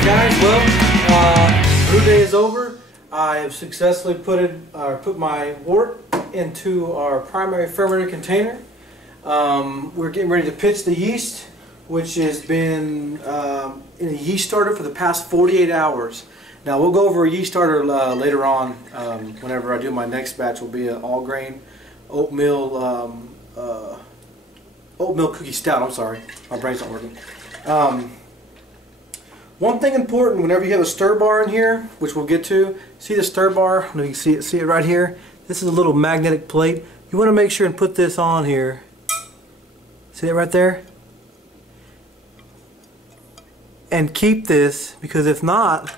Alright guys, brew day is over. I have successfully put my wort into our primary fermenter container. We're getting ready to pitch the yeast, which has been in a yeast starter for the past 48 hours. Now we'll go over a yeast starter later on. Whenever I do my next batch, will be an all grain oatmeal cookie stout. I'm sorry, my brain's not working. One thing important, whenever you have a stir bar in here, which we'll get to, see the stir bar? I don't know if you can see it right here. This is a little magnetic plate. You want to make sure and put this on here. See it right there? And keep this, because if not,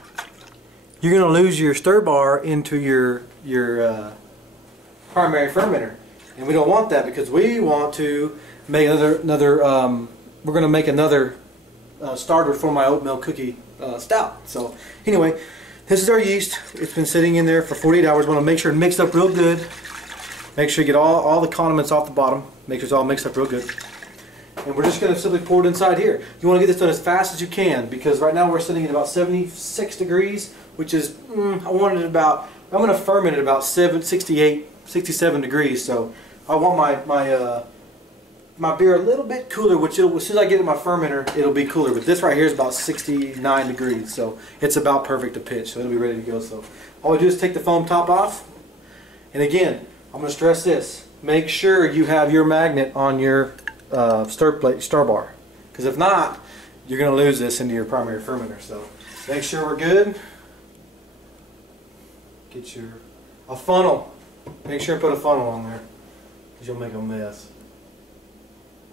you're going to lose your stir bar into your primary fermenter, and we don't want that, because we want to make another. We're going to make another starter for my oatmeal cookie stout. So anyway, this is our yeast. It's been sitting in there for 48 hours. We want to make sure it mixed up real good. Make sure you get all the condiments off the bottom. Make sure it's all mixed up real good. And we're just going to simply pour it inside here. You want to get this done as fast as you can, because right now we're sitting at about 76 degrees, which is, I'm going to ferment at about 68, 67 degrees. So I want my beer a little bit cooler, which as soon as I get in my fermenter, it'll be cooler. But this right here is about 69 degrees, so it's about perfect to pitch. So it'll be ready to go. So all we do is take the foam top off. And again, I'm going to stress this: make sure you have your magnet on your stir bar, because if not, you're going to lose this into your primary fermenter. So make sure we're good. Get a funnel. Make sure and put a funnel on there, because you'll make a mess.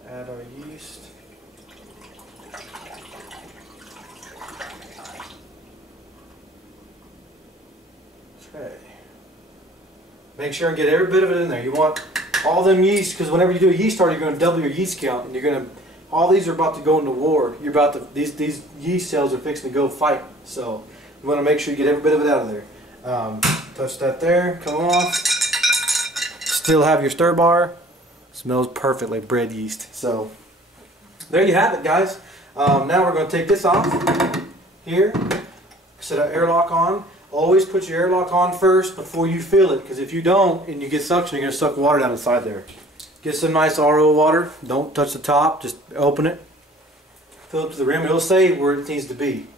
Add our yeast. Okay. Make sure and get every bit of it in there. You want all them yeast, because whenever you do a yeast starter, you're going to double your yeast count, and you're going to. All these are about to go into war. You're about to. These yeast cells are fixing to go fight. So you want to make sure you get every bit of it out of there. Touch that there. Come off. Still have your stir bar. Smells perfect like bread yeast. So there you have it, guys. Now we're going to take this off here, set our airlock on. Always put your airlock on first before you fill it, because if you don't and you get suction, you're going to suck water down inside there. Get some nice RO water. Don't touch the top, just open it, fill it to the rim. It'll say where it needs to be.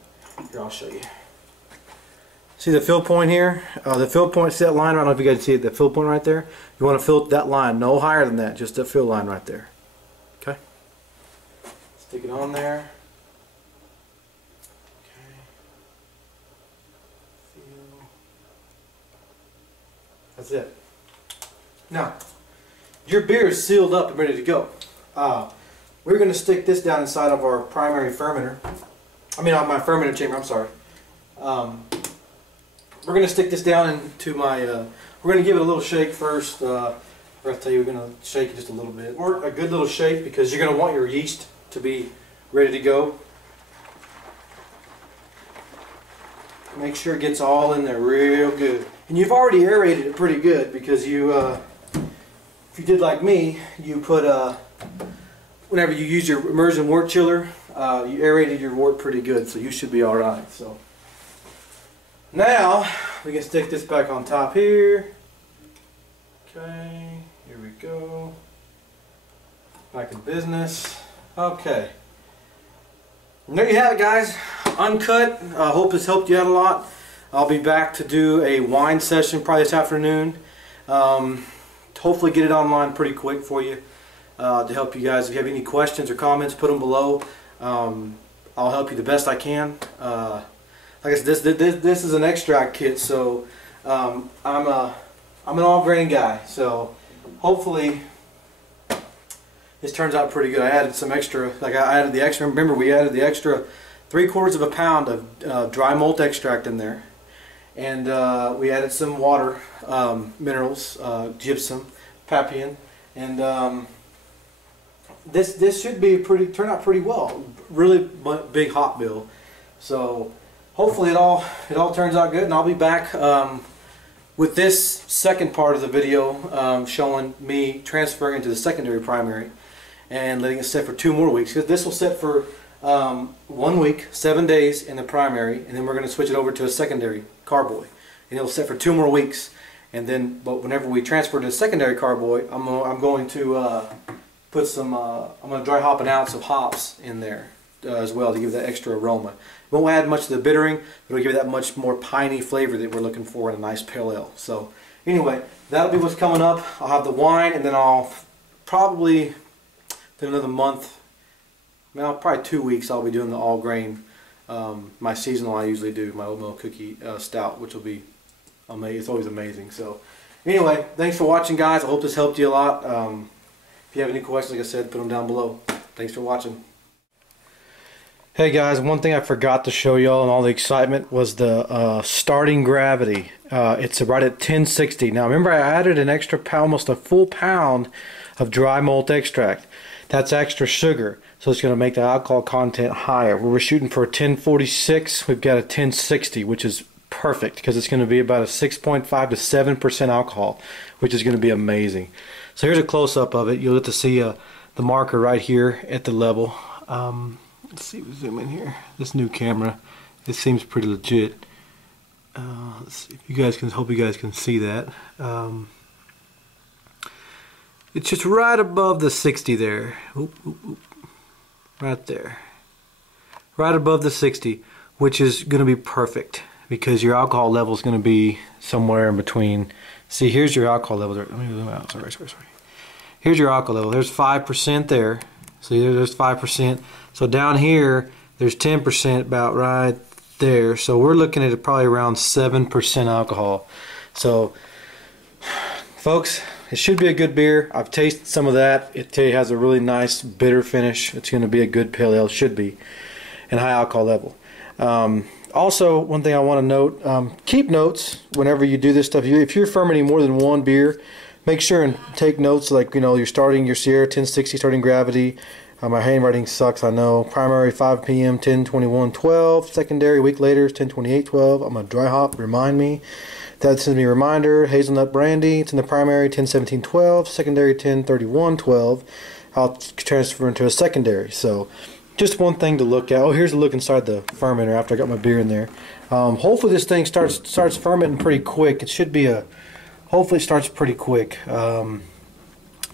Here, I'll show you. See the fill point here? The fill point, see that line? I don't know if you guys see it, the fill point right there. You want to fill that line, no higher than that, just the fill line right there. Okay? Stick it on there. Okay. Fill. That's it. Now, your beer is sealed up and ready to go. We're going to stick this down inside of our primary fermenter. I mean, on my fermenter chamber, I'm sorry. We're going to stick this down into my, we're going to give it a little shake first. We're going to tell you we're going to shake it just a little bit. Or a good little shake, because you're going to want your yeast to be ready to go. Make sure it gets all in there real good. And you've already aerated it pretty good, because you, if you did like me, you put, whenever you use your immersion wort chiller, you aerated your wort pretty good, so you should be alright. So now we can stick this back on top here. Okay, here we go. Back in business. Okay. And there you have it, guys. Uncut. I hope this helped you out a lot. I'll be back to do a wine session probably this afternoon. Hopefully get it online pretty quick for you to help you guys. If you have any questions or comments, put them below. I'll help you the best I can. Like I said, this is an extract kit, so I'm an all grain guy. So hopefully this turns out pretty good. I added some extra, like I added the extra. Remember, we added the extra 3/4 pound of dry malt extract in there, and we added some water, minerals, gypsum, papian, and this should be turn out pretty well. Really big hop bill. So hopefully it all turns out good, and I'll be back with this second part of the video showing me transferring into the secondary primary and letting it sit for 2 more weeks, because this will sit for 1 week, 7 days in the primary, and then we're going to switch it over to a secondary carboy, and it'll sit for 2 more weeks. And then, but whenever we transfer to a secondary carboy, I'm going to put some. I'm going to dry hop an ounce of hops in there as well to give that extra aroma. It won't add much to the bittering, but it'll give that much more piney flavor that we're looking for in a nice pale ale. So anyway, that'll be what's coming up. I'll have the wine, and then I'll probably in another month, well, probably 2 weeks, I'll be doing the all grain. My seasonal I usually do, my oatmeal cookie stout, which will be amazing. It's always amazing. So anyway, thanks for watching, guys. I hope this helped you a lot. If you have any questions, like I said, put them down below. Thanks for watching. Hey guys, one thing I forgot to show y'all and all the excitement was the starting gravity. It's right at 1060. Now remember, I added an extra pound, almost a full pound of dry malt extract. That's extra sugar, so it's going to make the alcohol content higher. We're shooting for a 1046. We've got a 1060, which is perfect because it's going to be about a 6.5 to 7% alcohol, which is going to be amazing. So here's a close-up of it. You'll get to see the marker right here at the level. Let's see, we zoom in here. This new camera, it seems pretty legit. Let's see if you guys can. Hope you guys can see that. It's just right above the 60 there. Oop, oop, oop. Right there. Right above the 60, which is going to be perfect because your alcohol level is going to be somewhere in between. See, here's your alcohol level. Let me zoom out. Sorry. Here's your alcohol level. There's 5% there. See, there's 5%. So down here, there's 10% about right there. So we're looking at probably around 7% alcohol. So, folks, it should be a good beer. I've tasted some of that. It has a really nice bitter finish. It's going to be a good pale ale, should be, and high alcohol level. Also, one thing I want to note, keep notes whenever you do this stuff. If you're fermenting more than one beer, make sure and take notes, like, you know, you're starting your Sierra 1060 starting gravity. My handwriting sucks, I know. Primary 5 p.m. 10:21:12. Secondary a week later is 10:28:12. I'm gonna dry hop. Remind me. That sends me a reminder. Hazelnut brandy. It's in the primary 10:17:12. Secondary 10:31:12. I'll transfer into a secondary. So just one thing to look at. Oh, here's a look inside the fermenter after I got my beer in there. Hopefully this thing starts fermenting pretty quick. It should be a. Hopefully it starts pretty quick.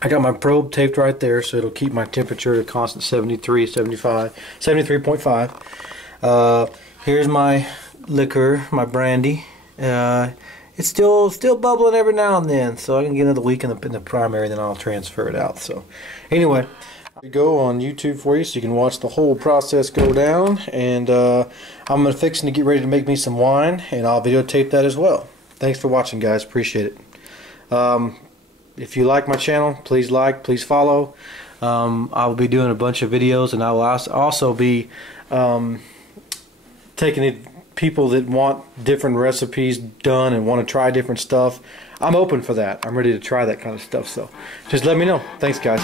I got my probe taped right there, so it'll keep my temperature at a constant 73.5. Here's my liquor, my brandy. It's still bubbling every now and then, so I can get another week in the primary, then I'll transfer it out. So anyway, we go on YouTube for you, so you can watch the whole process go down. And I'm fixing to get ready to make me some wine, and I'll videotape that as well. Thanks for watching, guys. Appreciate it. If you like my channel, please like, please follow. I will be doing a bunch of videos, and I will also be taking people that want different recipes done and want to try different stuff. I'm open for that. I'm ready to try that kind of stuff, so just let me know. Thanks, guys.